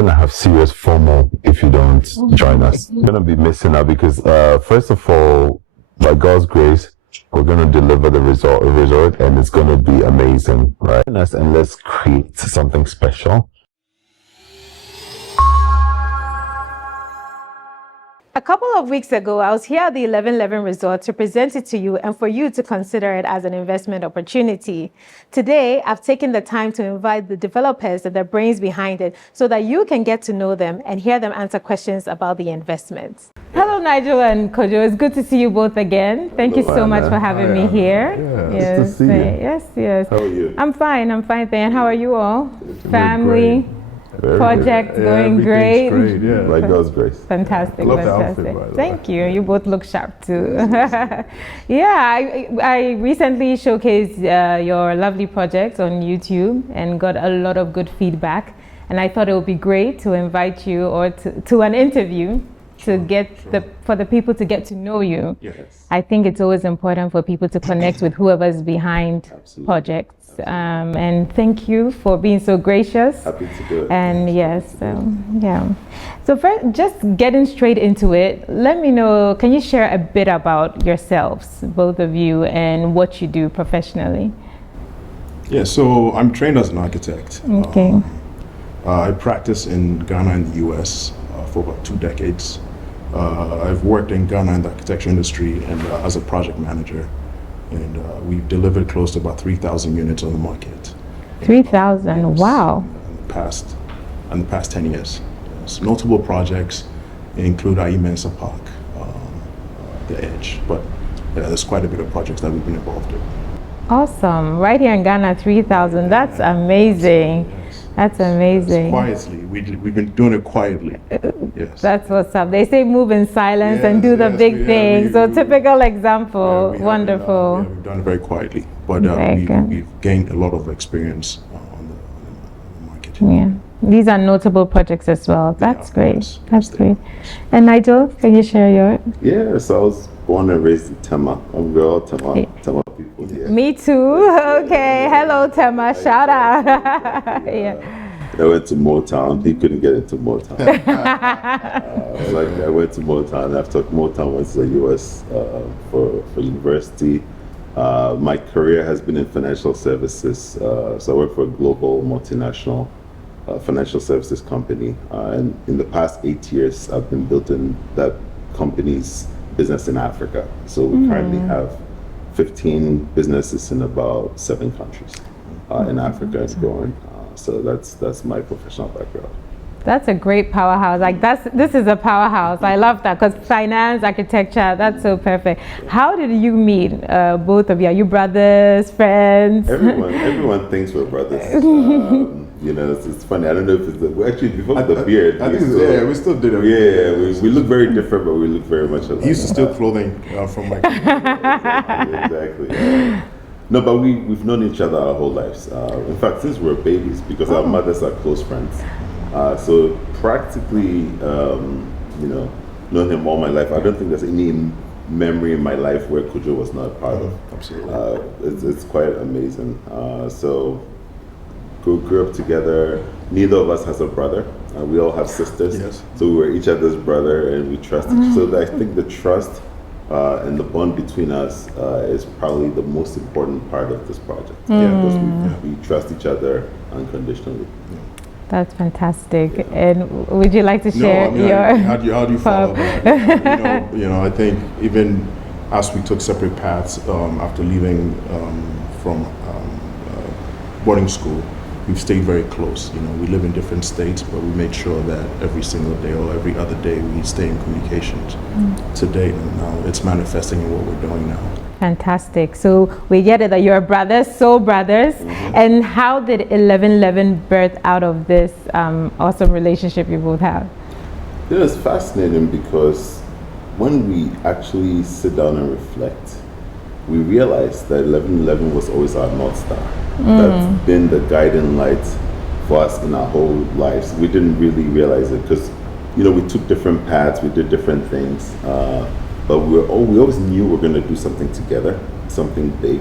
gonna have serious FOMO if you don't join us. You're gonna be missing out because first of all, by God's grace, we're gonna deliver the resort, and it's gonna be amazing, right? And let's create something special. A couple of weeks ago, I was here at the 1111 Resort to present it to you and for you to consider it as an investment opportunity. Today, I've taken the time to invite the developers and the brains behind it so that you can get to know them and hear them answer questions about the investments. Hello, Nigel and Kojo. It's good to see you both again. Thank you so much for having me here. Yeah, yes, good to see you. Yes. How are you? I'm fine, and how are you all? Family? Project going great. Yeah. By God's grace. Fantastic. Love the outfit, by the way. Thank you. You both look sharp too. I recently showcased your lovely project on YouTube and got a lot of good feedback. And I thought it would be great to invite you or to an interview to for the people to get to know you. Yes. I think it's always important for people to connect with whoever's behind projects. And thank you for being so gracious. Happy to do it. And yes, So first, just getting straight into it, let me know, can you share a bit about yourselves, both of you, and what you do professionally? Yeah, so I'm trained as an architect. Okay. I practice in Ghana and the US for about 2 decades. I've worked in Ghana in the architecture industry and as a project manager. And we've delivered close to about 3,000 units on the market. 3,000, wow. In the past 10 years. So notable projects include Mensa Park, The Edge, but there's quite a bit of projects that we've been involved in. Awesome. Right here in Ghana, 3,000. That's amazing. Yes. That's amazing. Quietly. We've been doing it quietly. Yes. That's what's up. They say move in silence and do the big things. So typical example. Wonderful. We've done it very quietly, but we've gained a lot of experience on the market. Yeah. These are notable projects as well. That's great. That's great. And Nigel, can you share your? Yes, I was born and raised in Tema. I'm girl, Tema people here. Me too. Okay. Hello, Tema. Shout out. Yeah. I went to Motown. He couldn't get into Motown. I went to Motown. After Motown, went to the US for university. My career has been in financial services. So I work for a global multinational financial services company. And in the past 8 years, I've been building that company's business in Africa. So we currently have 15 businesses in about 7 countries in Africa. It's growing. So that's my professional background. That's a great powerhouse. This is a powerhouse. I love that because finance, architecture, that's so perfect. How did you meet, both of you? Are you brothers, friends? Everyone thinks we're brothers. It's funny. I don't know if it's actually before the beard. We still did it. Yeah, we look very different, but we look very much alike. He used to steal clothing from my. Exactly. Yeah. No, but we've known each other our whole lives. In fact, since we were babies, because our mothers are close friends. So practically, known him all my life. I don't think there's any memory in my life where Kojo was not a part of. Absolutely. It's quite amazing. So grew up together. Neither of us has a brother. We all have sisters. Yes. So we were each other's brother, and we trust each other. So I think the trust and the bond between us is probably the most important part of this project. Because we trust each other unconditionally. That's fantastic. Yeah. And would you like to share your? How do you follow that? I think even as we took separate paths after leaving from boarding school, we've stayed very close. We live in different states, but we make sure that every single day or every other day we stay in communications. To date, and now it's manifesting in what we're doing now. Fantastic. So we get it that you're brothers, soul brothers. And how did 1111 birth out of this awesome relationship you both have? It's fascinating because when we actually sit down and reflect, we realize that 1111 was always our North Star. That's been the guiding light for us in our whole lives. We didn't really realize it because, we took different paths, we did different things. But we always knew we were going to do something together, something big.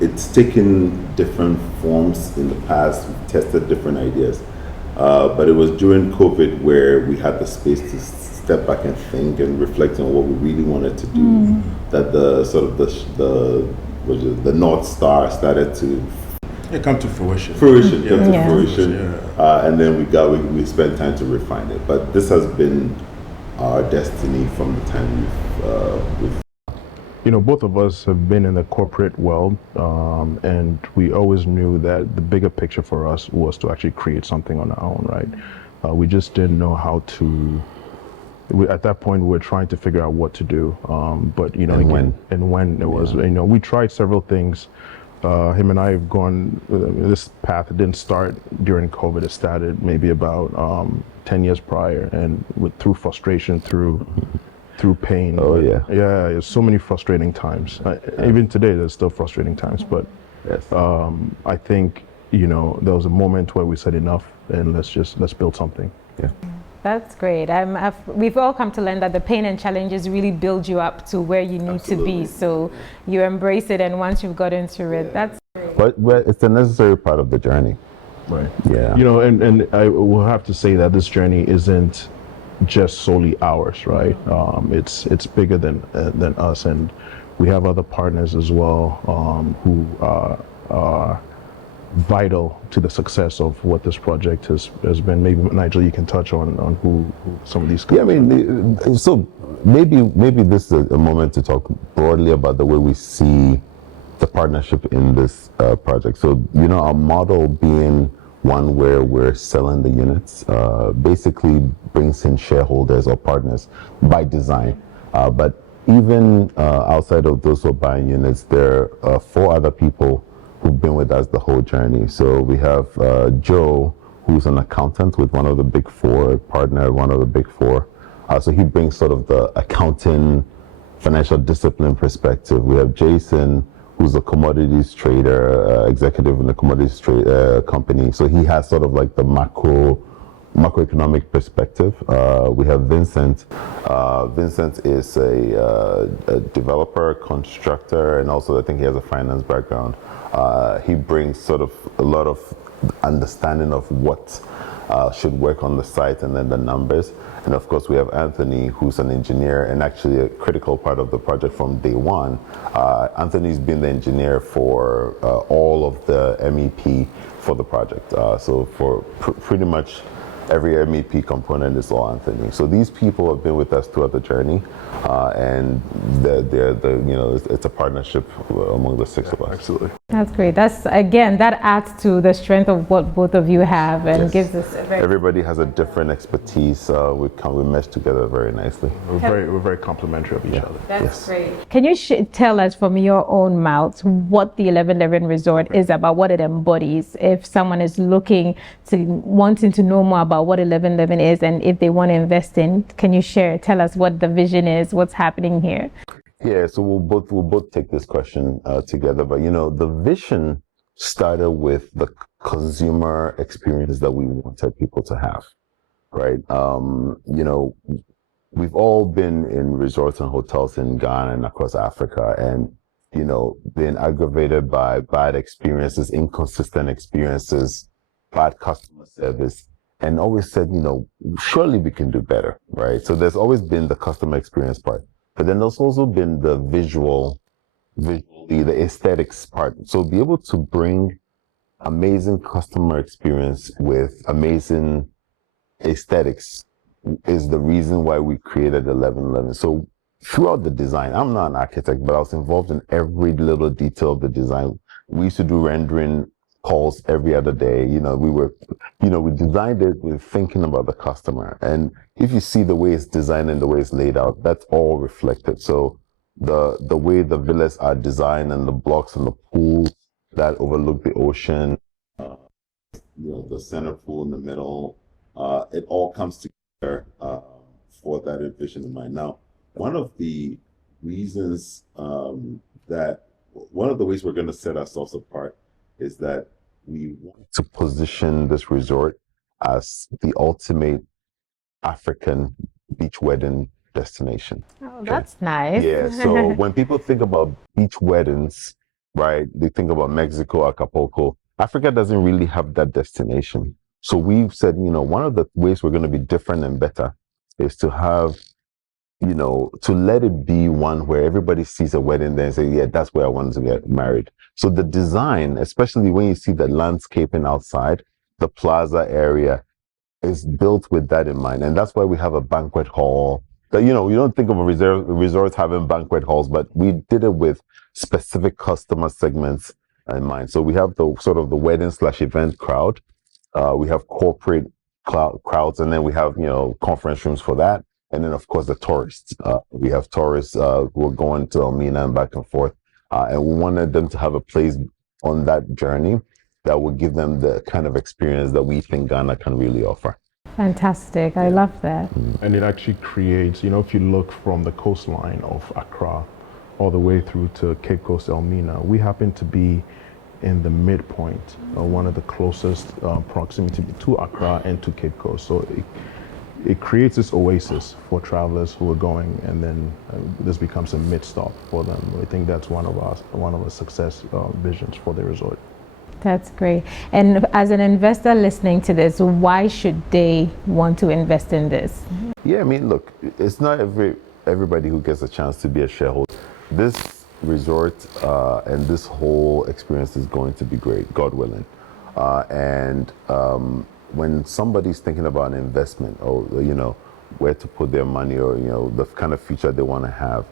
It's taken different forms in the past. We've tested different ideas. But it was during COVID where we had the space to step back and think and reflect on what we really wanted to do. That the sort of the North Star started to It come to fruition. come to Yeah. fruition, Yeah. and then we spent time to refine it. But this has been our destiny from the time we've You know, both of us have been in the corporate world, and we always knew that the bigger picture for us was to actually create something on our own, right? We just didn't know how to. At that point, we were trying to figure out what to do, but you know, And when it was, you know, we tried several things. Him and I have gone this path. It didn't start during COVID. It started maybe about 10 years prior, and through frustration, through pain. Oh, yeah. Yeah, there's so many frustrating times. Even today, there's still frustrating times. But Yes. I think, you know, there was a moment where we said enough, and let's build something. Yeah. That's great. We've all come to learn that the pain and challenges really build you up to where you need to be. So you embrace it, and once you've gotten through it, that's But it's a necessary part of the journey. Right. Yeah. You know, and I will have to say that this journey isn't just solely ours, right? It's bigger than us, and we have other partners as well who are vital to the success of what this project has been. Maybe Nigel, you can touch on who some of these. Yeah, I mean, so maybe this is a moment to talk broadly about the way we see the partnership in this project. So, you know, our model being one where we're selling the units, basically brings in shareholders or partners by design. But even outside of those who are buying units, there are 4 other people who've been with us the whole journey. So we have Joe, who's an accountant with one of the big 4, a partner at one of the big 4. So he brings sort of the accounting, financial discipline perspective. We have Jason, who's a commodities trader, executive in a commodities company. So he has sort of like the macroeconomic perspective. We have Vincent. Vincent is a developer, constructor, and also I think he has a finance background. He brings sort of a lot of understanding of what should work on the site and then the numbers. And of course, we have Anthony, who's an engineer and actually a critical part of the project from day one. Anthony's been the engineer for all of the MEP for the project. So for pretty much every MEP component is all Anthony. So these people have been with us throughout the journey, and they're you know, it's a partnership among the 6 of us. Absolutely. That's great. That adds to the strength of what both of you have and Yes. gives us a very Everybody has a different expertise. We mesh together very nicely. We're very complimentary of each other. That's Yes. great. Can you tell us from your own mouth what the 1111 Resort is about, what it embodies, if someone is wanting to know more about what 1111 is and if they want to invest in? Can you tell us what the vision is, what's happening here? Yeah, so we'll both take this question together. But you know, the vision started with the consumer experience that we wanted people to have, right? You know, we've all been in resorts and hotels in Ghana and across Africa, and you know, been aggravated by bad experiences, inconsistent experiences, bad customer service, and always said, you know, surely we can do better, right? So there's always been the customer experience part. But then there's also been the visually, the aesthetics part. So be able to bring amazing customer experience with amazing aesthetics is the reason why we created 1111. So throughout the design, I'm not an architect, but I was involved in every little detail of the design. We used to do rendering calls every other day. You know, we designed it with thinking about the customer. And if you see the way it's designed and the way it's laid out, that's all reflected. So the way the villas are designed and the blocks and the pools that overlook the ocean, you know, the center pool in the middle, it all comes together for that vision in mind. Now, one of the reasons one of the ways we're going to set ourselves apart is that we want to position this resort as the ultimate African beach wedding destination. Oh, that's nice. Yeah, so when people think about beach weddings, right, they think about Mexico, Acapulco. Africa doesn't really have that destination. So we've said, one of the ways we're going to be different and better is to have, to let it be one where everybody sees a wedding there and say, yeah, that's where I wanted to get married. So the design, especially when you see the landscaping outside, the plaza area is built with that in mind. And that's why we have a banquet hall. That, you don't think of a resort having banquet halls, but we did it with specific customer segments in mind. So we have the sort of the wedding/event crowd. We have corporate crowds, and then we have, conference rooms for that. And then, of course, the tourists. We have tourists who are going to Elmina and back and forth. And we wanted them to have a place on that journey that would give them the kind of experience that we think Ghana can really offer. Fantastic. I love that. And it actually creates, if you look from the coastline of Accra all the way through to Cape Coast Elmina, we happen to be in the midpoint, one of the closest proximity to Accra and to Cape Coast. So it creates this oasis for travelers who are going, and then this becomes a mid-stop for them. I think that's one of our success visions for the resort. That's great. And as an investor listening to this, why should they want to invest in this? Yeah, I mean, look, it's not everybody who gets a chance to be a shareholder. This resort and this whole experience is going to be great, God willing. When somebody's thinking about an investment or, where to put their money or, the kind of future they want to have,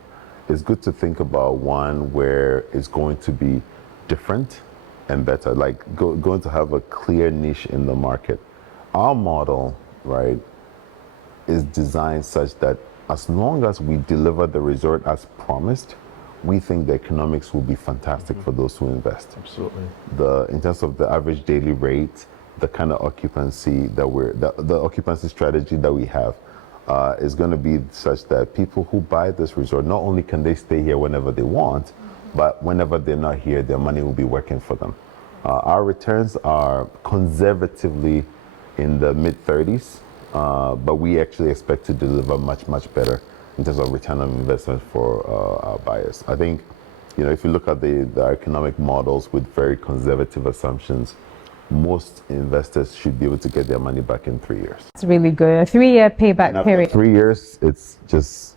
it's good to think about one where it's going to be different and better, like going to have a clear niche in the market. Our model, right, is designed such that as long as we deliver the resort as promised, we think the economics will be fantastic for those who invest. Absolutely. In terms of the average daily rate, the kind of occupancy the occupancy strategy that we have is going to be such that people who buy this resort, not only can they stay here whenever they want, but whenever they're not here, their money will be working for them. Our returns are conservatively in the mid-30s, but we actually expect to deliver much, much better in terms of return on investment for our buyers. I think, if you look at the economic models with very conservative assumptions, most investors should be able to get their money back in 3 years. It's really good. A 3-year payback And after period. 3 years, it's just,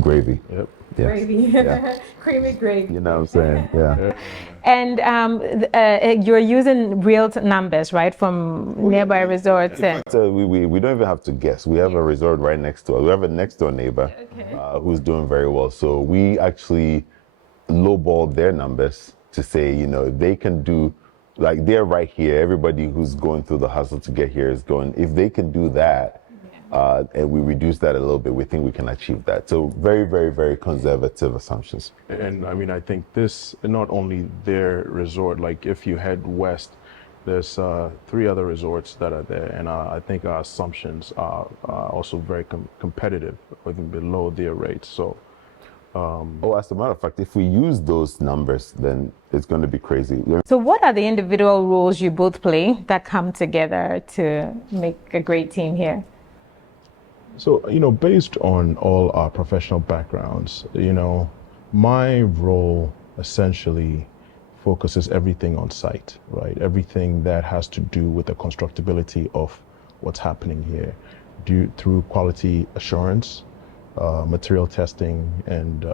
gravy. Yep. Yes. Gravy. Yeah. Creamy gravy. You know what I'm saying? Yeah. And you're using real numbers, right, from nearby resorts. So we don't even have to guess. We have a resort right next to us. We have a next door neighbor who's doing very well. So we actually lowballed their numbers to say, if they can do, like they're right here, everybody who's going through the hustle to get here is going, if they can do that, and we reduce that a little bit, we think we can achieve that. So very, very, very conservative assumptions. And I mean, I think this, not only their resort, like if you head west, there's 3 other resorts that are there. And I think our assumptions are also very competitive, even below their rates. So, as a matter of fact, if we use those numbers, then it's going to be crazy. So what are the individual roles you both play that come together to make a great team here? So, based on all our professional backgrounds, my role essentially focuses everything on site, right? Everything that has to do with the constructability of what's happening here through quality assurance, material testing, and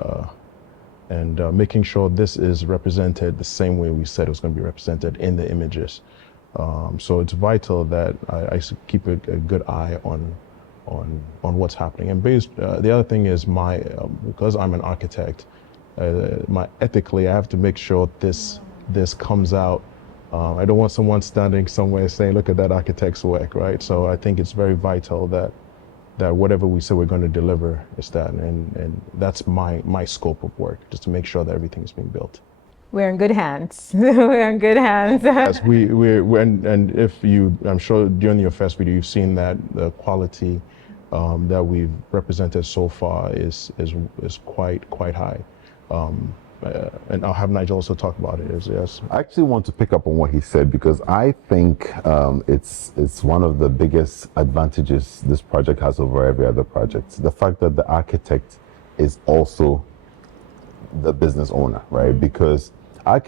making sure this is represented the same way we said it was going to be represented in the images. So it's vital that I keep a good eye on what's happening. And the other thing is because I'm an architect, ethically I have to make sure this comes out. I don't want someone standing somewhere saying, look at that architect's work, right? So I think it's very vital that whatever we say we're going to deliver is that, and that's my scope of work, just to make sure that everything's being built. We're in good hands. We're in good hands. Yes, and if I'm sure during your first video, you've seen that the quality that we've represented so far is quite high. And I'll have Nigel also talk about it. Yes. I actually want to pick up on what he said, because I think it's one of the biggest advantages this project has over every other project. The fact that the architect is also the business owner, right? Because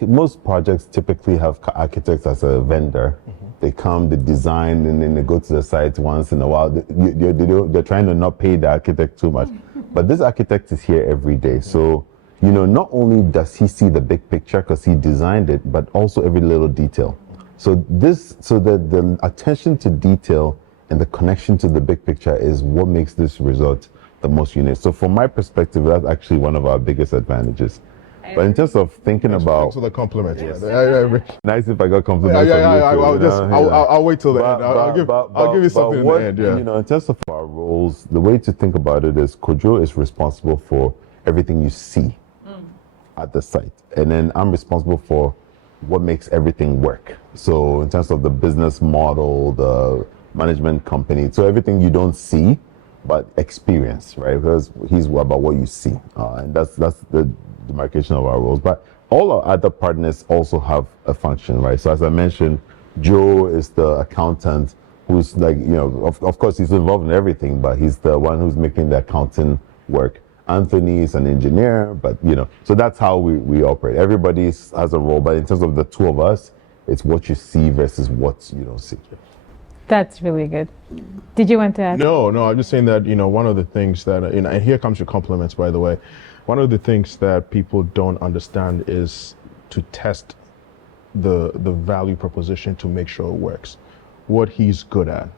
Most projects typically have architects as a vendor. They come, they design, and then they go to the site once in a while. They're trying to not pay the architect too much. But this architect is here every day. So, not only does he see the big picture because he designed it, but also every little detail. So the attention to detail and the connection to the big picture is what makes this resort the most unique. So from my perspective, that's actually one of our biggest advantages. But in terms of thinking about... Thanks for the compliment. Yes. Yeah. Nice if I got compliments from you too, I'll wait till the end. I'll give you something in the end. Yeah. In terms of our roles, the way to think about it is Kojo is responsible for everything you see at the site. And then I'm responsible for what makes everything work. So in terms of the business model, the management company, so everything you don't see, but experience, right? Because he's about what you see. And that's the demarcation of our roles. But all our other partners also have a function, right? So as I mentioned, Joe is the accountant who's like, of course he's involved in everything, but he's the one who's making the accounting work. Anthony is an engineer, but so that's how we operate. Everybody has a role, but in terms of the two of us, it's what you see versus what you don't see. That's really good. Did you want to add? No, I'm just saying that, one of the things that, and here comes your compliments, by the way. One of the things that people don't understand is to test the value proposition to make sure it works. What he's good at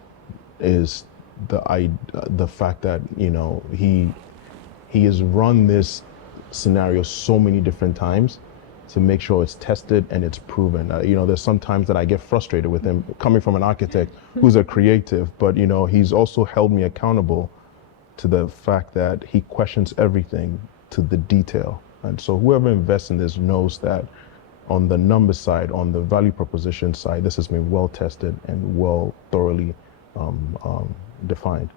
is the fact that, he has run this scenario so many different times to make sure it's tested and it's proven. There's some times that I get frustrated with him coming from an architect who's a creative, but he's also held me accountable to the fact that he questions everything to the detail. And so whoever invests in this knows that on the number side, on the value proposition side, this has been well tested and well thoroughly defined.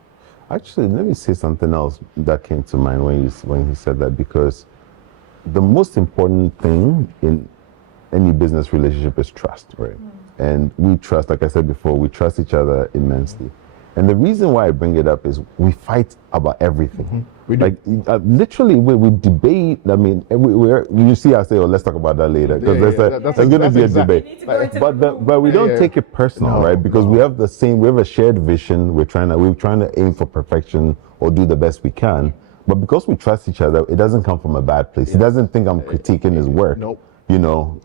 Actually, let me say something else that came to mind when he said that, because the most important thing in any business relationship is trust, right? And we trust, like I said before, we trust each other immensely. And the reason why I bring it up is we fight about everything. Literally, we debate. I mean, you see, I say, let's talk about that later, because there's going to be a debate. But we don't take it personal, right? Because we have a shared vision. We're trying to aim for perfection or do the best we can. But because we trust each other, it doesn't come from a bad place. He doesn't think I'm critiquing his work. Nope.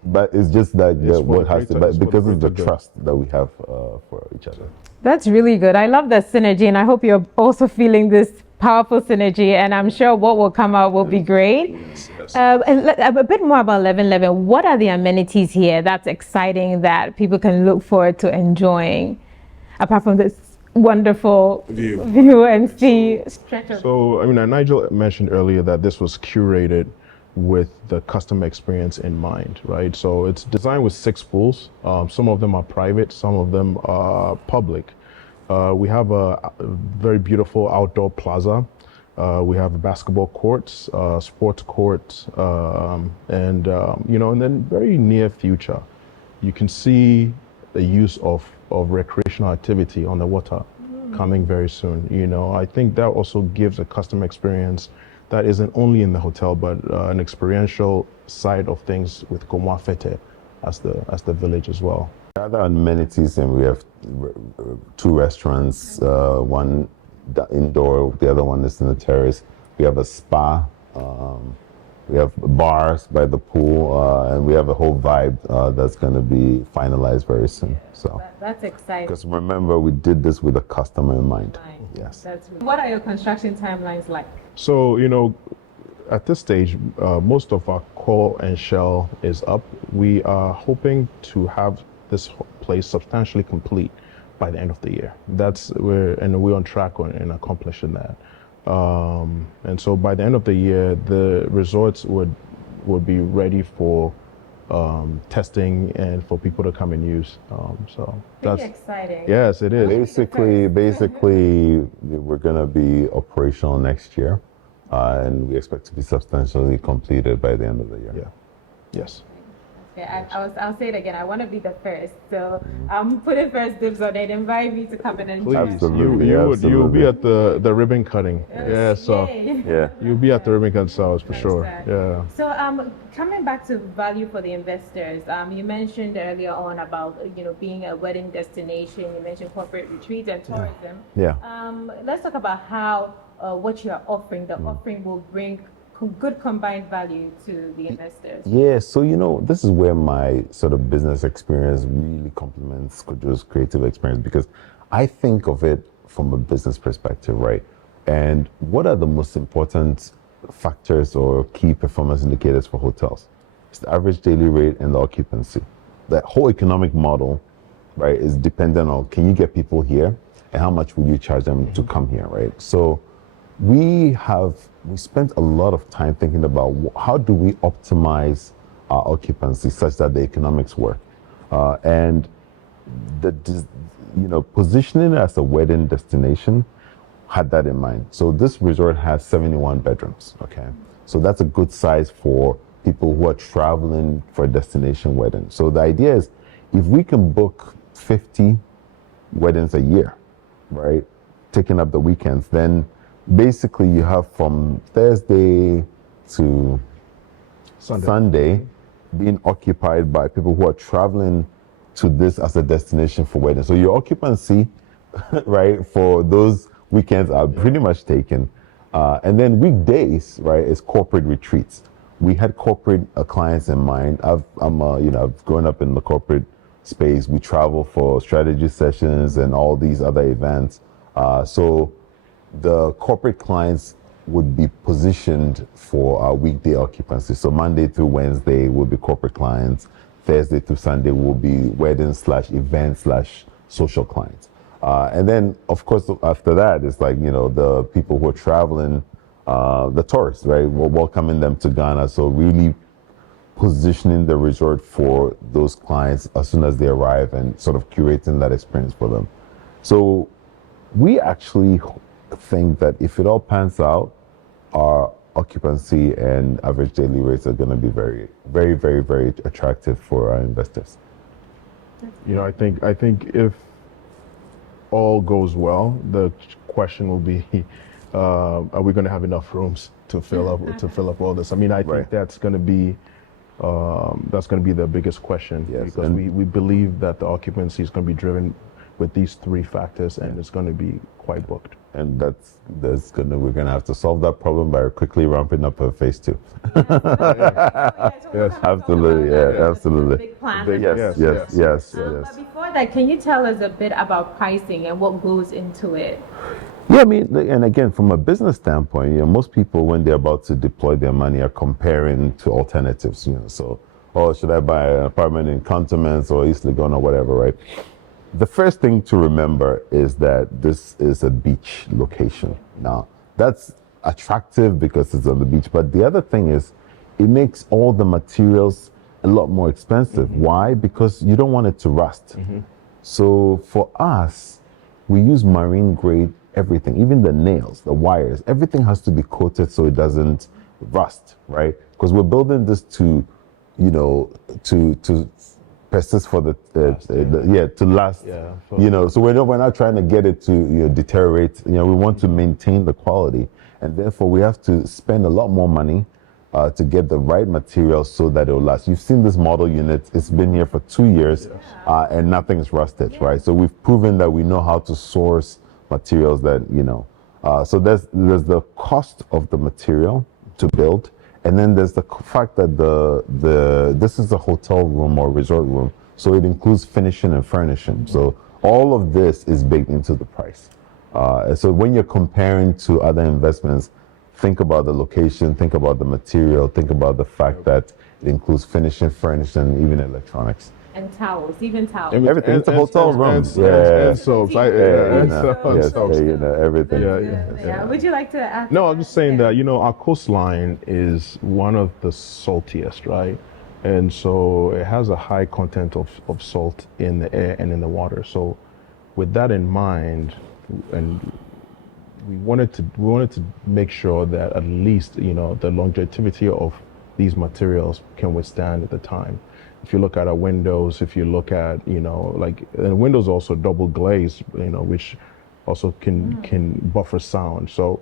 But it's just like what has to, but because of the trust that we have for each other. That's really good. I love that synergy, and I hope you're also feeling this powerful synergy, and I'm sure what will come out will be great. Yes. And a bit more about 1111. What are the amenities here that's exciting that people can look forward to enjoying, apart from this wonderful view and see? So, Nigel mentioned earlier that this was curated with the customer experience in mind, right? So it's designed with 6 pools. Some of them are private, some of them are public. We have a very beautiful outdoor plaza. We have basketball courts, sports courts, and then very near future, you can see the use of recreational activity on the water coming very soon. I think that also gives a customer experience that isn't only in the hotel, but an experiential side of things with Komwa Fete as the village as well. Other amenities, and we have 2 restaurants, one indoor, the other one is in the terrace. We have a spa, we have bars by the pool, and we have a whole vibe that's going to be finalized very soon. So that's exciting. Because remember, we did this with a customer in mind. Yes. What are your construction timelines like? So, at this stage, most of our core and shell is up. We are hoping to have this place substantially complete by the end of the year. We're on track in accomplishing that. And so by the end of the year, the resorts would be ready for testing and for people to come and use. So that's exciting. Yes, it is. Basically, we're going to be operational next year, and we expect to be substantially completed by the end of the year. Yeah. Yes. Yeah, I'll say it again. I want to be the first. So I'm putting first dibs on it. Invite me to come in and Please, join. Absolutely, you'll be absolutely. at the ribbon cutting. Yeah, so Yay. Yeah. you'll be at the ribbon cutting sales for sure. Exactly. Yeah. So, coming back to value for the investors, you mentioned earlier on about being a wedding destination. You mentioned corporate retreats and tourism. Yeah. Let's talk about how what you are offering. The offering will bring good combined value to the investors. Yeah, so this is where my sort of business experience really complements Kojo's creative experience, because I think of it from a business perspective, right? And what are the most important factors or key performance indicators for hotels? It's the average daily rate and the occupancy. The whole economic model, right, is dependent on, can you get people here and how much will you charge them to come here, right? So we spent a lot of time thinking about how do we optimize our occupancy such that the economics work, and positioning it as a wedding destination had that in mind. So this resort has 71 bedrooms. Okay, so that's a good size for people who are traveling for a destination wedding. So the idea is, if we can book 50 weddings a year, right, taking up the weekends, then basically you have from Thursday to Sunday being occupied by people who are traveling to this as a destination for weddings. So your occupancy, right, for those weekends are pretty much taken. And then weekdays, right, is corporate retreats. We had corporate clients in mind. I've grown up in the corporate space. We travel for strategy sessions and all these other events. So the corporate clients would be positioned for our weekday occupancy. So Monday through Wednesday will be corporate clients. Thursday through Sunday will be wedding/event/social clients. And then, of course, after that, it's like, the people who are traveling, the tourists, right? We're welcoming them to Ghana. So really positioning the resort for those clients as soon as they arrive and sort of curating that experience for them. So we actually think that if it all pans out, our occupancy and average daily rates are going to be very, very, very, very attractive for our investors. I think if all goes well, the question will be, are we going to have enough rooms to fill up all this? I mean, I think Right. that's going to be the biggest question, Yes, because and- we believe that the occupancy is going to be driven with these three factors, and it's going to be quite booked. And we're gonna have to solve that problem by quickly ramping up phase 2. Yes, absolutely, yeah, absolutely. Big plan. Yes. But before that, can you tell us a bit about pricing and what goes into it? Yeah, I mean, and again, from a business standpoint, most people, when they're about to deploy their money, are comparing to alternatives. So, should I buy an apartment in Cantonments or East Legon or whatever, right? The first thing to remember is that this is a beach location. Now, that's attractive because it's on the beach, but the other thing is, it makes all the materials a lot more expensive. Why? Because you don't want it to rust. So for us, we use marine grade everything, even the nails, the wires, everything has to be coated so it doesn't rust, right? Because we're building this to persist for to last. Yeah, so we're not trying to get it to deteriorate. We want to maintain the quality, and therefore we have to spend a lot more money to get the right material so that it will last. You've seen this model unit; it's been here for 2 years, and nothing's rusted, right? So we've proven that we know how to source materials that So there's the cost of the material to build. And then there's the fact that this is a hotel room or resort room, so it includes finishing and furnishing. So all of this is baked into the price. So when you're comparing to other investments, think about the location, think about the material, think about the fact that it includes finishing, furnishing, even electronics. And towels, even towels. Everything. It's a hotel room. And soaps. Everything. Yeah. Would you like to add? No, I'm just saying that, our coastline is one of the saltiest, right? And so it has a high content of salt in the air and in the water. So with that in mind, and we wanted to make sure that at least, the longevity of these materials can withstand at the time. if you look at our windows, if you look at, like, and windows also double glazed, which also can buffer sound. So,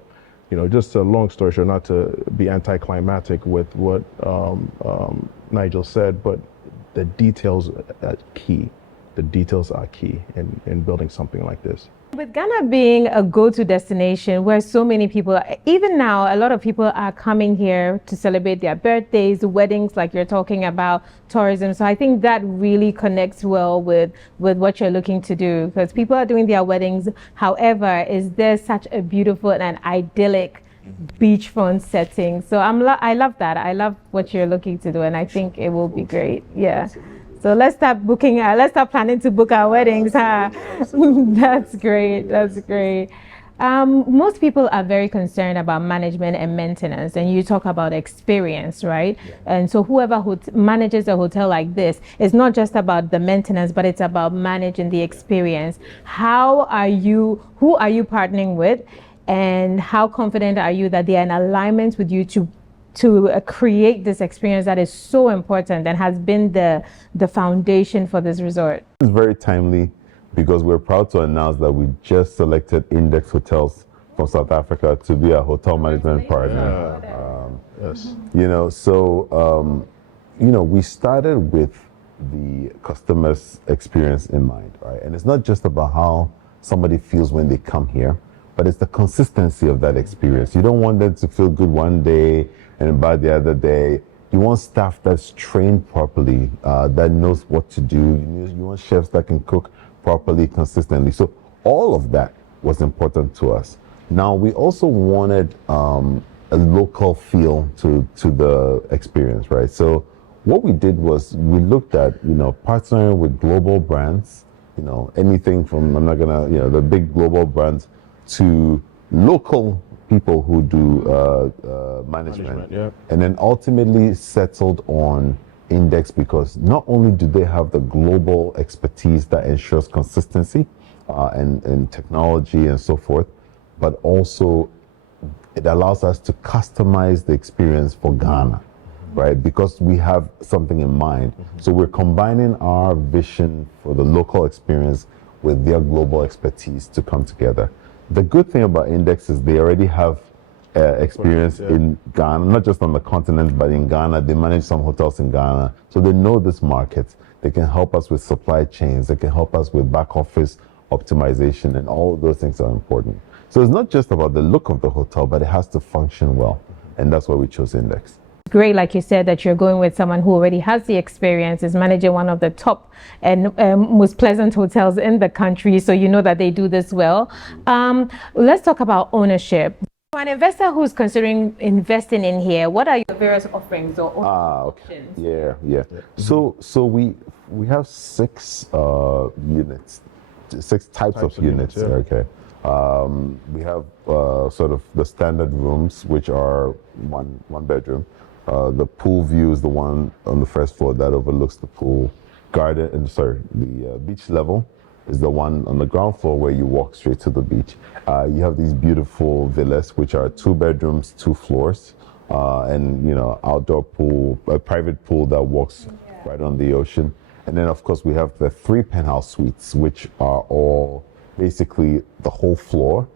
just a long story short, not to be anticlimactic with what Nigel said, but the details are key. The details are key in building something like this. With Ghana being a go-to destination where so many people, even now, a lot of people are coming here to celebrate their birthdays, weddings, like you're talking about, tourism. So I think that really connects well with what you're looking to do, because people are doing their weddings. However, is there such a beautiful and idyllic beachfront setting? So I love that. I love what you're looking to do, and I think it will be great. Yeah. So let's start booking. Let's start planning to book our weddings. Huh? That's great. That's great. Most people are very concerned about management and maintenance, and you talk about experience, right? Yeah. And so whoever manages a hotel like this, it's not just about the maintenance, but it's about managing the experience. Who are you partnering with, and how confident are you that they are in alignment with you to create this experience that is so important and has been the foundation for this resort? It's very timely because we're proud to announce that we just selected Index Hotels from South Africa to be a hotel management partner. Yes. We started with the customer's experience in mind, right? And it's not just about how somebody feels when they come here, but it's the consistency of that experience. You don't want them to feel good one day and bad the other day. You want staff that's trained properly, that knows what to do. You want chefs that can cook properly, consistently. So all of that was important to us. Now, we also wanted a local feel to the experience, right? So what we did was we looked at, partnering with global brands, anything from, I'm not gonna, the big global brands, to local people who do management. Yeah. And then ultimately settled on Index because not only do they have the global expertise that ensures consistency and technology and so forth, but also it allows us to customize the experience for Ghana, right? Because we have something in mind. So we're combining our vision for the local experience with their global expertise to come together. The good thing about Index is they already have experience in Ghana, not just on the continent, but in Ghana. They manage some hotels in Ghana, so they know this market. They can help us with supply chains. They can help us with back office optimization, and all of those things are important. So it's not just about the look of the hotel, but it has to function well, and that's why we chose Index. Great, like you said, that you're going with someone who already has the experience, is managing one of the top and most pleasant hotels in the country, so you know that they do this well. Let's talk about ownership. For an investor who's considering investing in here, what are your various offerings or options? Yeah. So we have 6 units, 6 types of units. Yeah. Okay. We have sort of the standard rooms, which are one bedroom. The pool view is the one on the first floor that overlooks the pool garden. The beach level is the one on the ground floor where you walk straight to the beach. You have these beautiful villas, which are 2 bedrooms, 2 floors, and outdoor pool, a private pool that walks right on the ocean. And then, of course, we have the 3 penthouse suites, which are all basically the whole floor.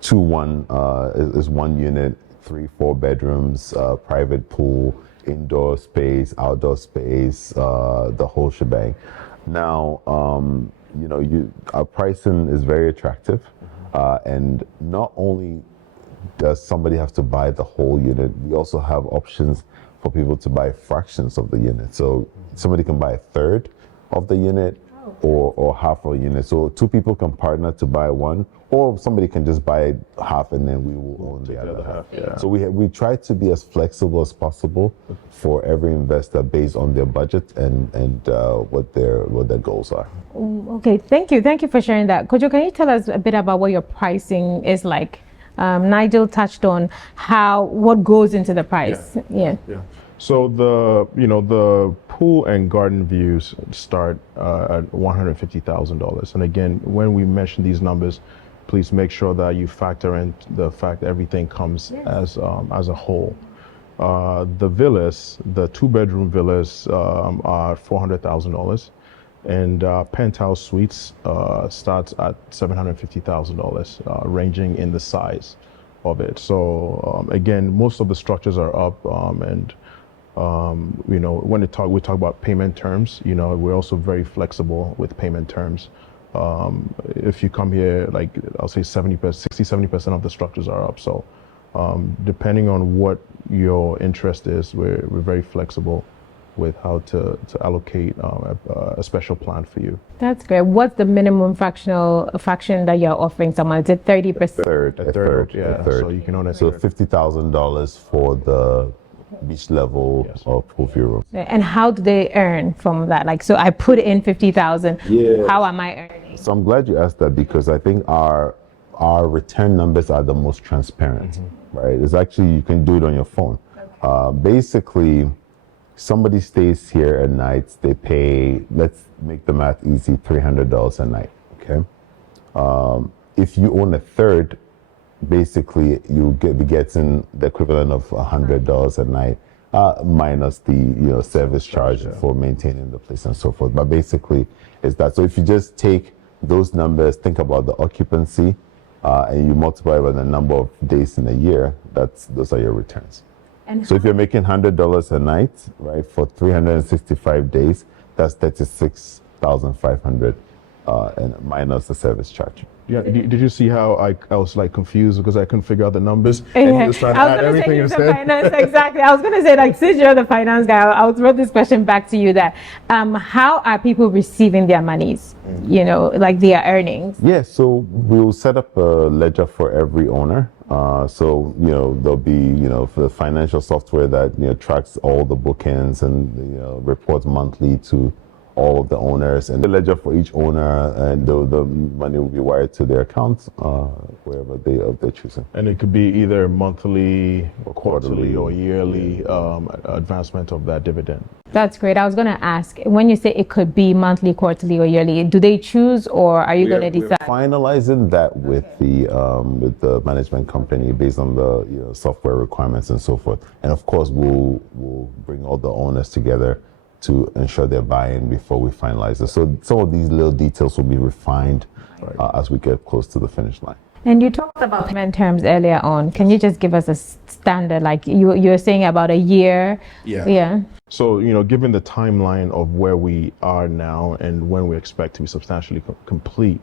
2-1 is 1 unit, 3-4 bedrooms, private pool, indoor space, outdoor space, the whole shebang. Now, our pricing is very attractive, and not only does somebody have to buy the whole unit, we also have options for people to buy fractions of the unit. So somebody can buy 1/3 of the unit or half a unit. So 2 people can partner to buy 1, or somebody can just buy half and then we will own the other half. Yeah. So we try to be as flexible as possible for every investor based on their budget and what their goals are. Okay, thank you for sharing that. Kojo, can you tell us a bit about what your pricing is like? Nigel touched on what goes into the price. Yeah. So the pool and garden views start at $150,000. And again, when we mention these numbers, please make sure that you factor in the fact that everything comes as a whole. The villas, the 2-bedroom villas, are $400,000, and penthouse suites starts at $750,000, ranging in the size of it. So again, most of the structures are up, and you know, when we talk about payment terms, you know, we're also very flexible with payment terms. If you come here, like I'll say 60-70% of the structures are up. So depending on what your interest is, we're very flexible with how to allocate a special plan for you. That's great. What's the minimum fraction that you're offering someone? Is it 30%? A third. So you can own a So third. $50,000 for the beach level Yes. or pool view room. And how do they earn from that? Like, so I put in 50,000. Yeah. How am I earning? So I'm glad you asked that, because I think our return numbers are the most transparent, right? It's actually, you can do it on your phone. Basically, somebody stays here at night, they pay, let's make the math easy, $300 a night, okay? If you own a third, basically you be getting the equivalent of $100 a night, minus the service charge for maintaining the place and so forth. But basically, it's that. So if you just take those numbers, think about the occupancy, and you multiply by the number of days in a year, those are your returns. And So if you're making $100 a night, right, for 365 days, that's $36,500, and minus the service charge. Yeah, did you see how I was like confused because I couldn't figure out the numbers? Yeah. And he was trying to I was add gonna say everything you're the instead. finance, exactly. I was going to say, like, since you're the finance guy, I'll throw this question back to you that how are people receiving their monies, you know, like their earnings? Yeah, so we'll set up a ledger for every owner. So, there'll be, for the financial software that, tracks all the bookings and, reports monthly to all of the owners, and the ledger for each owner, and the money will be wired to their accounts, wherever they're choosing. And it could be either monthly, or quarterly, quarterly. or yearly advancement of that dividend. That's great. I was going to ask, when you say it could be monthly, quarterly, or yearly, do they choose, or are you going to We're decide? finalizing that with the management company based on the software requirements and so forth. And of course, we'll bring all the owners together to ensure they're buying before we finalize it. So some of these little details will be refined as we get close to the finish line. And you talked about payment terms earlier on. Can you just give us a standard, like you're saying about a year? Yeah. So, given the timeline of where we are now and when we expect to be substantially complete,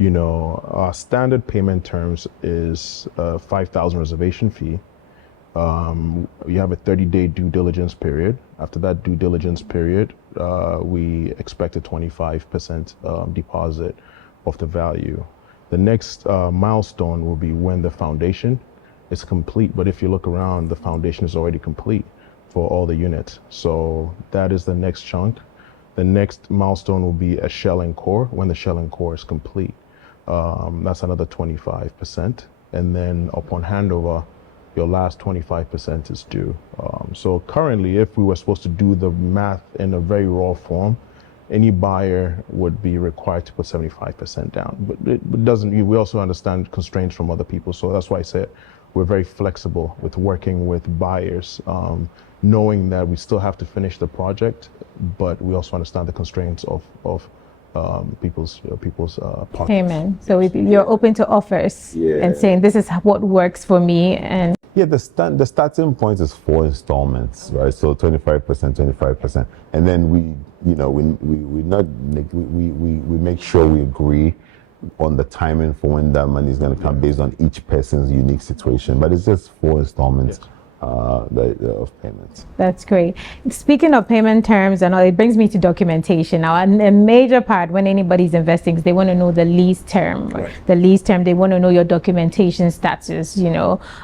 our standard payment terms is $5,000 reservation fee. You have a 30-day due diligence period. After that due diligence period, we expect a 25% deposit of the value. The next milestone will be when the foundation is complete. But if you look around, the foundation is already complete for all the units. So that is the next chunk. The next milestone will be a shell and core. When the shell and core is complete, that's another 25%. And then upon handover, your last 25% is due. So currently, if we were supposed to do the math in a very raw form, any buyer would be required to put 75% down. But it doesn't. We also understand constraints from other people. So that's why I said we're very flexible with working with buyers, knowing that we still have to finish the project, but we also understand the constraints of people's pockets. Payment. So you're open to offers and saying this is what works for me. And Yeah, the starting point is 4 installments, right? So 25%, and then we make sure we agree on the timing for when that money is going to come based on each person's unique situation. But it's just 4 installments of payments. that's great. Speaking of payment terms and all, it brings me to documentation. Now, a major part when anybody's investing is they want to know the lease term. Right. The lease term, they want to know your documentation status.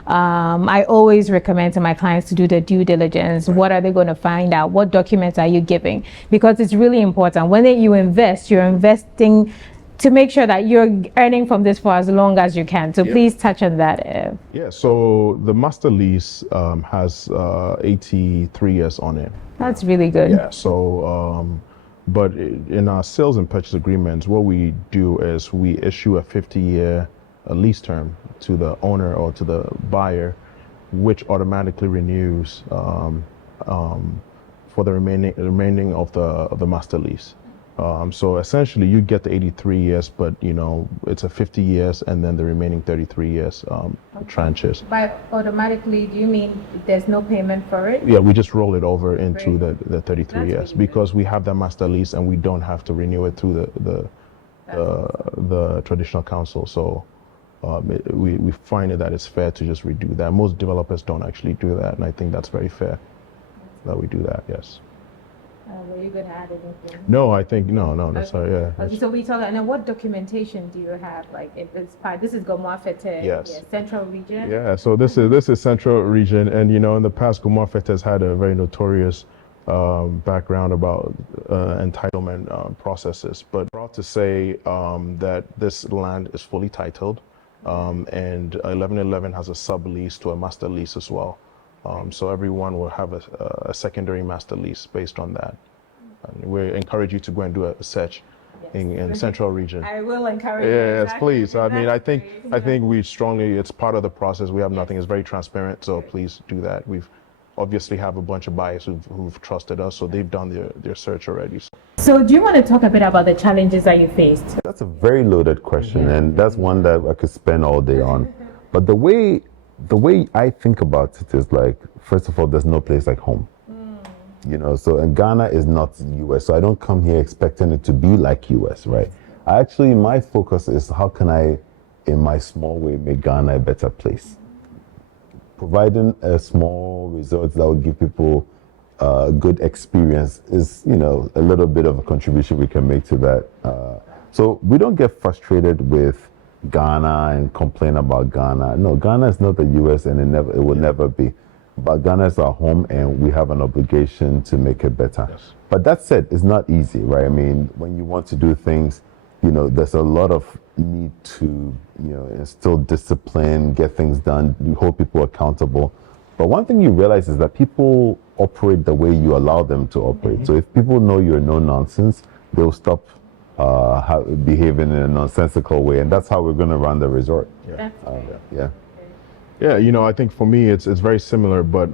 I always recommend to my clients to do the due diligence. Right. What are they going to find out? What documents are you giving? Because it's really important. When you invest, you're investing to make sure that you're earning from this for as long as you can. So please touch on that. Yeah, so the master lease has 83 years on it. That's really good. Yeah, so, but in our sales and purchase agreements, what we do is we issue a 50-year lease term to the owner or to the buyer, which automatically renews for the remaining of the master lease. So essentially, you get the 83 years, but it's a 50 years, and then the remaining 33 years tranches. By automatically, do you mean there's no payment for it? Yeah, we just roll it over into Great. the 33 That's years really because we have that master lease, and we don't have to renew it through the traditional council. So we find it that it's fair to just redo that. Most developers don't actually do that, and I think that's very fair that we do that. Yes. Were you going to add anything? No, I think no. That's Okay. yeah. Okay, so we talk, and then what documentation do you have? Like, if it's part, this is Gomwa Fete, Yes. Central Region. Yeah, so this is Central Region, and in the past, Gomwa Fete has had a very notorious background about entitlement processes. But proud to say that this land is fully titled, and 1111 has a sublease to a master lease as well. So everyone will have a secondary master lease based on that. And we encourage you to go and do a search in the Central Region. I will encourage you. Yes, Exactly. please. I mean, That's I great. think we strongly, it's part of the process. We have nothing. It's very transparent. So please do that. We've obviously have a bunch of buyers who've trusted us. So they've done their search already. So do you want to talk a bit about the challenges that you faced? That's a very loaded question, and that's one that I could spend all day on. But the way I think about it is like, first of all, there's no place like home. So and Ghana is not US, so I don't come here expecting it to be like US, right? My focus is how can I, in my small way, make Ghana a better place. Providing a small resort that will give people a good experience is, a little bit of a contribution we can make to that. So we don't get frustrated with Ghana and complain about Ghana. No, Ghana is not the US, and it will never be. But Ghana is our home, and we have an obligation to make it better. Yes. But that said, it's not easy, right? I mean, when you want to do things, there's a lot of need to, instill discipline, get things done, hold people accountable. But one thing you realize is that people operate the way you allow them to operate. So if people know you're no nonsense, they'll stop behaving in a nonsensical way, and that's how we're going to run the resort. Yeah. Yeah, I think for me it's very similar, but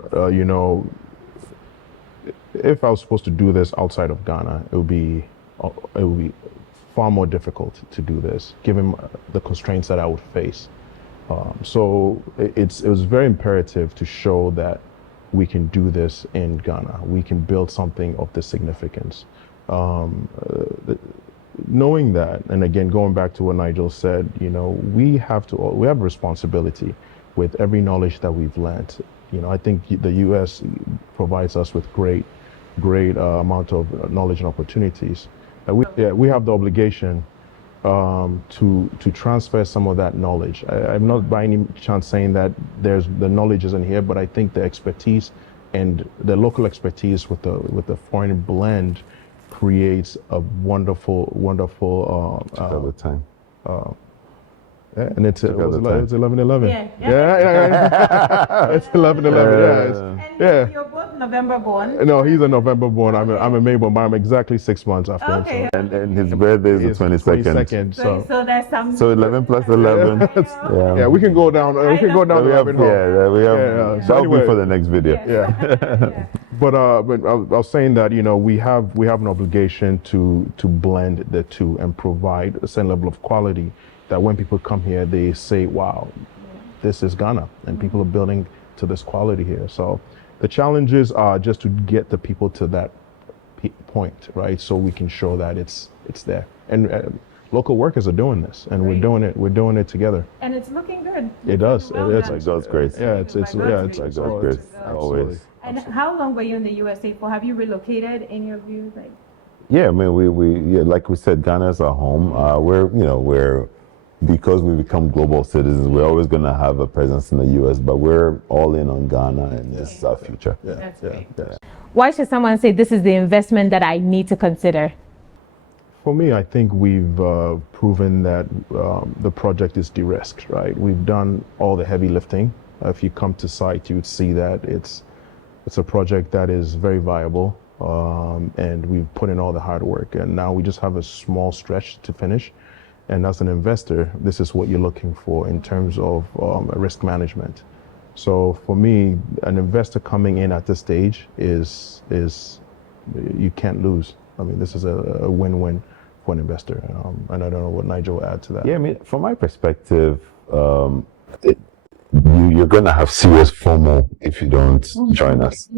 if I was supposed to do this outside of Ghana, it would be far more difficult to do this, given the constraints that I would face. So it was very imperative to show that we can do this in Ghana. We can build something of this significance. Knowing that, and again, going back to what Nigel said, we have a responsibility with every knowledge that we've learned. I think the U.S. provides us with great amount of knowledge and opportunities. We have the obligation to transfer some of that knowledge. I'm not by any chance saying that the knowledge isn't here, but I think the expertise and the local expertise with the foreign blend creates a wonderful Took all the time. and it's 11/11. Yeah. It's 11/11. Yeah. You're both November born. No, he's a November born. I'm a May born, but I'm exactly 6 months after Okay. him. And his birthday is It's the 22nd. So there's some. So 11 plus 11. Yeah, we can go down. We can go down the rabbit hole. We have. Yeah. So That'll be anyway- for the next video. Yeah. But I was saying that we have an obligation to blend the two and provide a certain level of quality that when people come here they say, wow, this is Ghana, and people are building to this quality here. So the challenges are just to get the people to that point, right? So we can show that it's there, and local workers are doing this, and we're doing it together. And it's looking good. It does. Well It's done. Like God's grace. Yeah, it's By God's grace. God's grace. Always. And how long were you in the USA for? Have you relocated in your view? Like, Yeah, I mean, we like we said, Ghana is our home. We're because we become global citizens, we're always going to have a presence in the U.S., but we're all in on Ghana, and this is our future. That's great. Yeah. Why should someone say this is the investment that I need to consider? For me, I think we've proven that the project is de-risked, right? We've done all the heavy lifting. If you come to site, you would see that it's a project that is very viable, and we've put in all the hard work, and now we just have a small stretch to finish. And as an investor, this is what you're looking for in terms of risk management. So for me, an investor coming in at this stage is you can't lose. I mean, this is a win-win for an investor. And I don't know what Nigel will add to that. Yeah, I mean, from my perspective, you're going to have serious FOMO if you don't join us.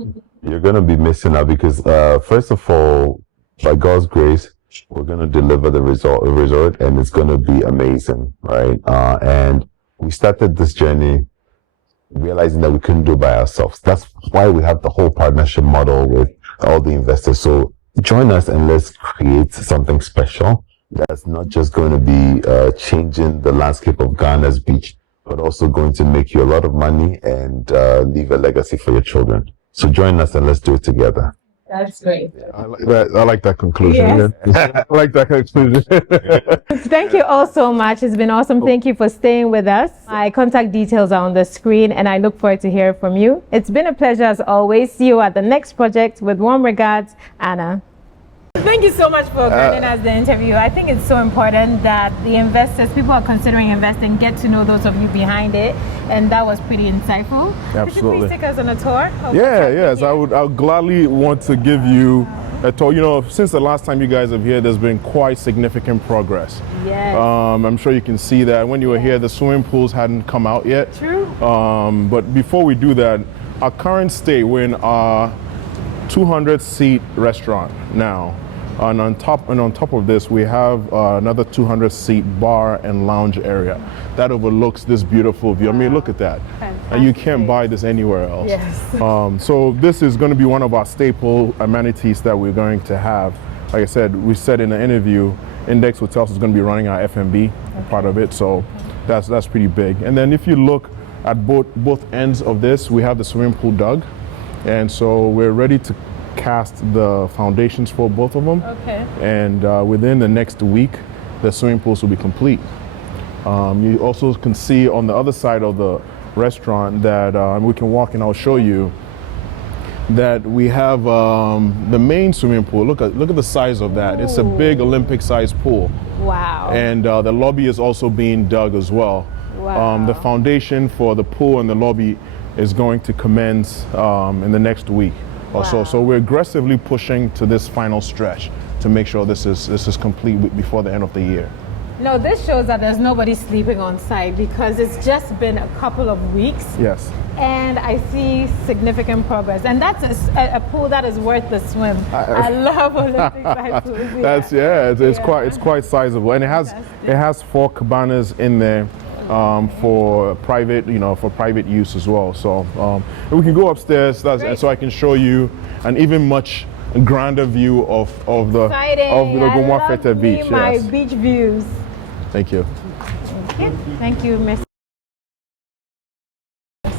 You're going to be missing out because, first of all, by God's grace, we're going to deliver the resort, and it's going to be amazing, right? And we started this journey realizing that we couldn't do it by ourselves. That's why we have the whole partnership model with all the investors. So join us and let's create something special that's not just going to be changing the landscape of Ghana's beach, but also going to make you a lot of money and leave a legacy for your children. So join us and let's do it together. That's great. I like that conclusion. Yes. I like that conclusion. Thank you all so much. It's been awesome. Thank you for staying with us. My contact details are on the screen, and I look forward to hearing from you. It's been a pleasure as always. See you at the next project. With warm regards, Anna. Thank you so much for granting us the interview. I think it's so important that the investors, people who are considering investing, get to know those of you behind it, and that was pretty insightful. Absolutely. Could you please take us on a tour? Yes, I would gladly want to give you a tour. You know, since the last time you guys have here, there's been quite significant progress. Yes. I'm sure you can see that when you were here, the swimming pools hadn't come out yet. True. But before we do that, our current state, we're in our 200-seat restaurant now. And on top of this, we have another 200-seat bar and lounge area that overlooks this beautiful view. I mean, look at that. Fantastic. And you can't buy this anywhere else. Yes. So this is going to be one of our staple amenities that we're going to have. Like I said, we said in the interview, Index Hotels is going to be running our F&B part of it. So that's pretty big. And then if you look at both ends of this, we have the swimming pool dug. And so we're ready to cast the foundations for both of them. Okay. And within the next week, the swimming pools will be complete. You also can see on the other side of the restaurant that we can walk and I'll show you that we have the main swimming pool. Look at the size of that. It's a big Olympic-sized pool. Wow. And the lobby is also being dug as well. Wow. The foundation for the pool and the lobby is going to commence in the next week. Also, so we're aggressively pushing to this final stretch to make sure this is complete before the end of the year. No, this shows that there's nobody sleeping on site because it's just been a couple of weeks. Yes. And I see significant progress, and that's a pool that is worth the swim. I love Olympic size pools. It's quite sizable, and it has 4 cabanas in there. For private use as well. So we can go upstairs, so I can show you an even much grander view of the Gomwa Fete beach. My beach views. Thank you. Thank you, Miss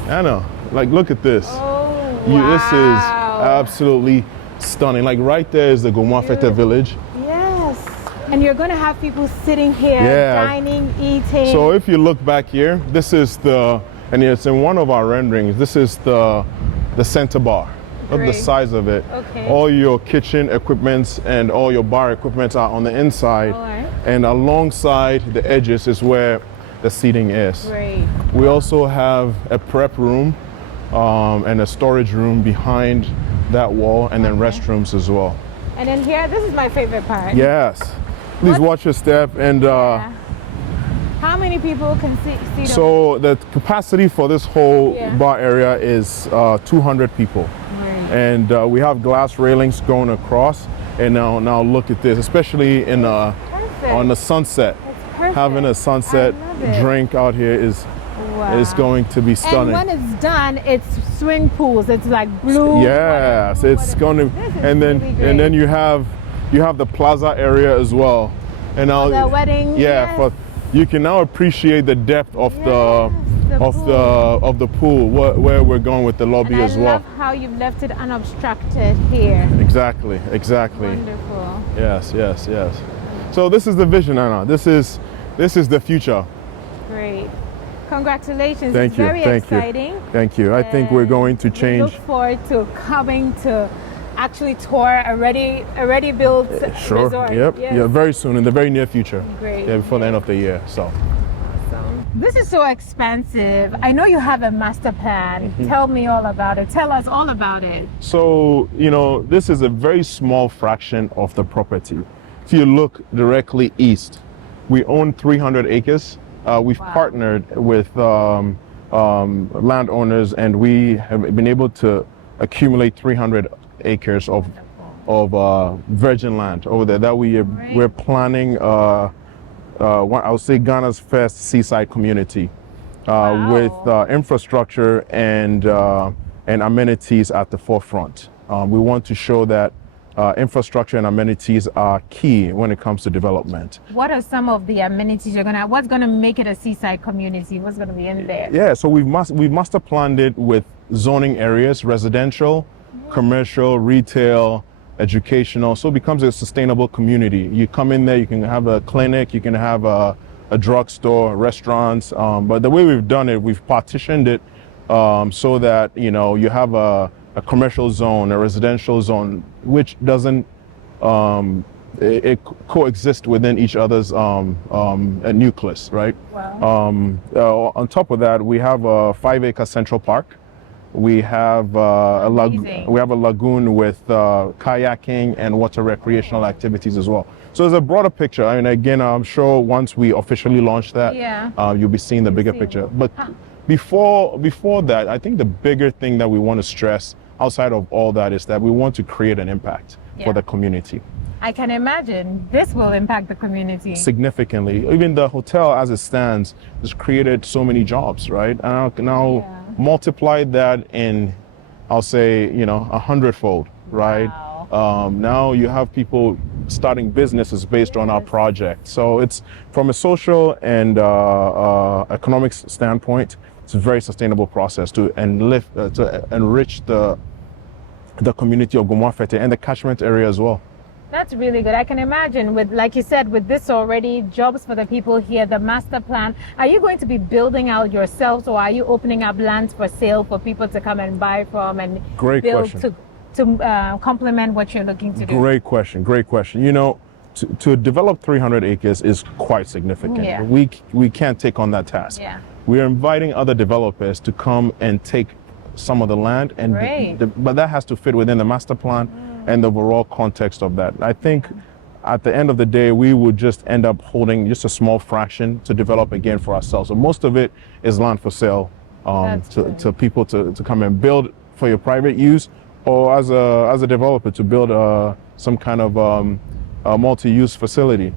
Anna. Like, look at this. Oh, This is absolutely stunning. Like right there is the Gomwa Fete village. And you're going to have people sitting here, dining, eating. So if you look back here, this is and it's in one of our renderings, this is the center bar. Look at the size of it. Okay. All your kitchen equipments and all your bar equipment are on the inside. All right. And alongside the edges is where the seating is. Great. We also have a prep room and a storage room behind that wall, and then restrooms as well. And then here, this is my favorite part. Yes. Please watch your step and how many people can see so the capacity for this whole bar area is 200 people. Right. And we have glass railings going across, and now look at this, especially on the sunset. Having a sunset drink out here is going to be stunning. And when it's done, it's swing pools. It's like blue. Yes, it's going to, and then you have the plaza area as well. And now the wedding. but you can now appreciate the depth of the pool where we're going with the lobby as well. I love how you've left it unobstructed here. Exactly. Wonderful. Yes. So this is the vision, Anna. This is the future. Great. Congratulations. Thank you. Very exciting. Thank you. I think we're going to change. We look forward to coming to actually tour a ready built resort. Yep. Yes. Yeah, very soon, in the very near future. Great. Yeah, before the end of the year. So. Awesome. This is so expensive. I know you have a master plan. Tell me all about it. Tell us all about it. So, this is a very small fraction of the property. If you look directly east, we own 300 acres. We've partnered with landowners, and we have been able to accumulate 300 acres of virgin land over there that we're planning. I would say Ghana's first seaside community with infrastructure and amenities at the forefront. We want to show that infrastructure and amenities are key when it comes to development. What are some of the amenities what's gonna make it a seaside community? What's gonna be in there? Yeah, so we've master planned it with zoning areas, residential, commercial, retail, educational, so it becomes a sustainable community. You come in there, you can have a clinic, you can have a drugstore, restaurants, but the way we've done it, we've partitioned it so that you have a commercial zone, a residential zone, which doesn't it coexist within each other's nucleus, right? Wow. On top of that, we have a 5-acre central park. We have a lagoon with kayaking and water recreational activities as well. So there's a broader picture. I mean, again, I'm sure once we officially launch that, you'll be seeing the bigger picture. But before that, I think the bigger thing that we want to stress outside of all that is that we want to create an impact for the community. I can imagine this will impact the community significantly. Even the hotel as it stands has created so many jobs, right? And now multiply that in, I'll say, 100-fold, right? Wow. Now you have people starting businesses based on our project. So it's from a social and economics standpoint, it's a very sustainable process to enrich the community of Gomwafete and the catchment area as well. That's really good. I can imagine with, like you said, with this already, jobs for the people here, the master plan. Are you going to be building out yourselves, or are you opening up lands for sale for people to come and buy from and build to complement what you're looking to do? Great question. To develop 300 acres is quite significant. Yeah. We can't take on that task. Yeah. We are inviting other developers to come and take some of the land, but that has to fit within the master plan and the overall context of that. I think at the end of the day, we would just end up holding just a small fraction to develop again for ourselves. So most of it is land for sale to people to come and build for your private use, or as a developer to build some kind of multi-use facility.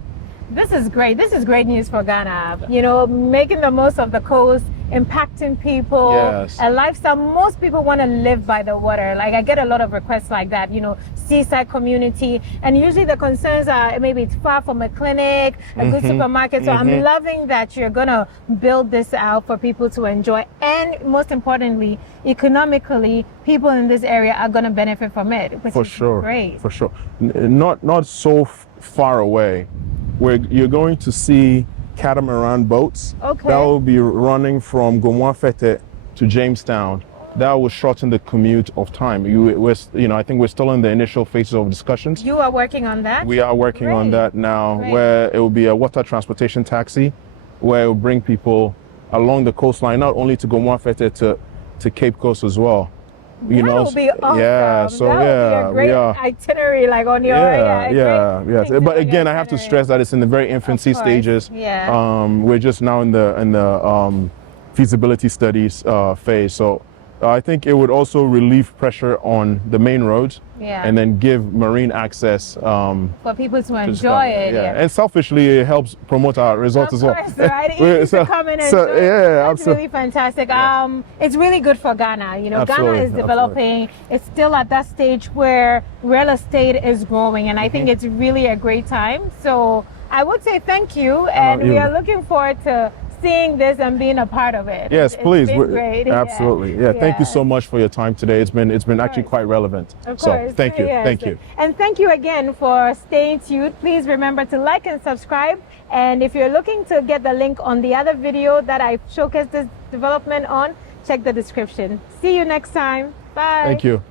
This is great. This is great news for Ghana. Making the most of the coast, impacting people, a lifestyle. Most people want to live by the water. Like, I get a lot of requests like that, seaside community. And usually the concerns are maybe it's far from a clinic, a good supermarket. So I'm loving that you're going to build this out for people to enjoy. And most importantly, economically, people in this area are going to benefit from it. Which is great. For sure. Not so far away, where you're going to see catamaran boats that will be running from Gomwafete to Jamestown. That will shorten the commute of time. I think we're still in the initial phases of discussions. You are working on that? We are working on that now, where it will be a water transportation taxi, where it will bring people along the coastline, not only to Gomwafete to Cape Coast as well. That will be awesome. Yeah, so that will be a great itinerary, like on your But again, I have to stress that it's in the very infancy stages. We're just now in the feasibility studies phase. So I think it would also relieve pressure on the main roads, and then give marine access for people to enjoy it. And selfishly, it helps promote our results as well. Right? Easy to come and enjoy. That's really fantastic. It's really good for Ghana. Ghana is developing. It's still at that stage where real estate is growing, and I think it's really a great time. So I would say thank you, and we are looking forward to seeing this and being a part of it. Yes, please. It's been great. Absolutely. Thank you so much for your time today. It's been actually quite relevant. Of course. So thank you. Yes. Thank you. And thank you again for staying tuned. Please remember to like and subscribe. And if you're looking to get the link on the other video that I showcased this development on, check the description. See you next time. Bye. Thank you.